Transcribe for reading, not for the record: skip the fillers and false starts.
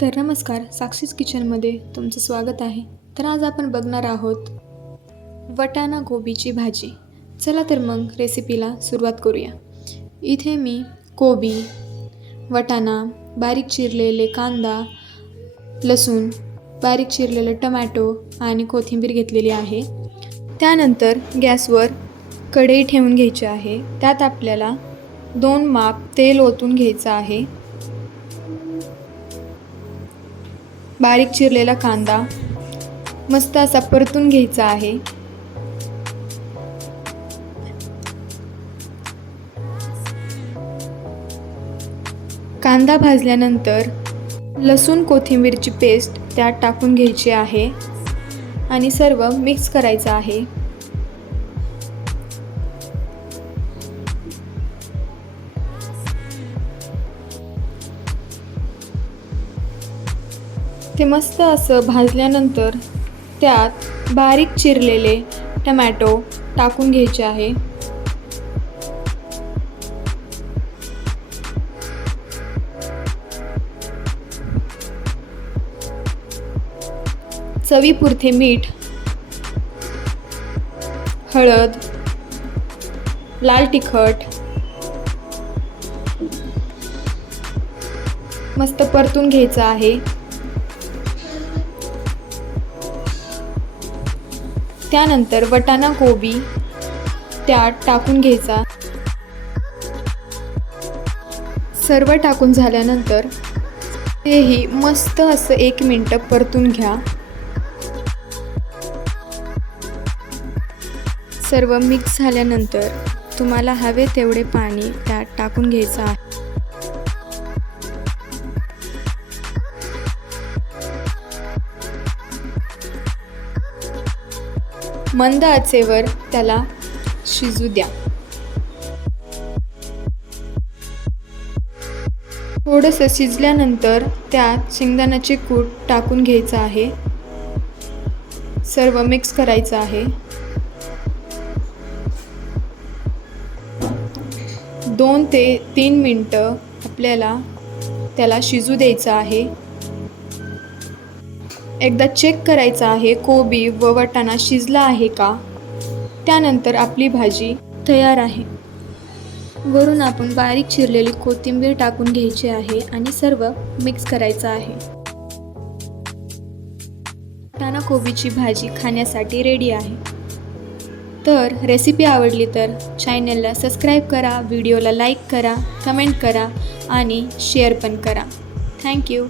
तर नमस्कार, साक्षीज किचनमध्ये तुमचं स्वागत आहे. तर आज आपण बघणार आहोत वटाणा गोबीची भाजी. चला तर मग रेसिपीला सुरुवात करूया. इथे मी कोबी, वटाणा, बारीक चिरलेले कांदा, लसूण, बारीक चिरलेले टमॅटो आणि कोथिंबीर घेतलेली आहे. त्यानंतर गॅसवर कढई ठेवून घ्यायची आहे. त्यात आपल्याला 2 माप तेल ओतून घ्यायचं आहे. बारीक चिरलेला कांदा मस्त असा परतून घ्यायचा आहे. कांदा भाजल्यानंतर लसूण कोथिंबीरची पेस्ट त्यात टाकून घ्यायची आहे आणि सर्व मिक्स करायचं आहे. ते मस्त असं भाजल्यानंतर त्यात बारीक चिरलेले टमॅटो टाकून घ्यायचे आहे. चवीपुरते मीठ, हळद, लाल तिखट मस्त परतून घ्यायचं आहे. त्यानंतर वटाणा कोबी त्यात टाकून घ्यायचा. सर्व टाकून झाल्यानंतर तेही मस्त असं 1 मिनिट परतून घ्या. सर्व मिक्स झाल्यानंतर तुम्हाला हवे तेवढे पाणी त्यात टाकून घ्यायचं आहे. मंद आचेवर त्याला शिजू द्या. थोडंसं शिजल्यानंतर त्यात शेंगदाण्याचे कूट टाकून घ्यायचं आहे. सर्व मिक्स करायचं आहे. 2 ते 3 मिनिटं आपल्याला त्याला शिजू द्यायचं आहे. एकदा चेक करायचं आहे कोबी व वटाणा शिजला आहे का. त्यानंतर आपली भाजी तयार आहे. वरून आपण बारीक चिरलेली कोथिंबीर टाकून घ्यायची आहे आणि सर्व मिक्स करायचं आहे. वटाणा कोबीची भाजी खाण्यासाठी रेडी आहे. तर रेसिपी आवडली तर चॅनलला सबस्क्राईब करा, व्हिडिओला लाईक करा, कमेंट करा आणि शेअर पण करा. थँक्यू.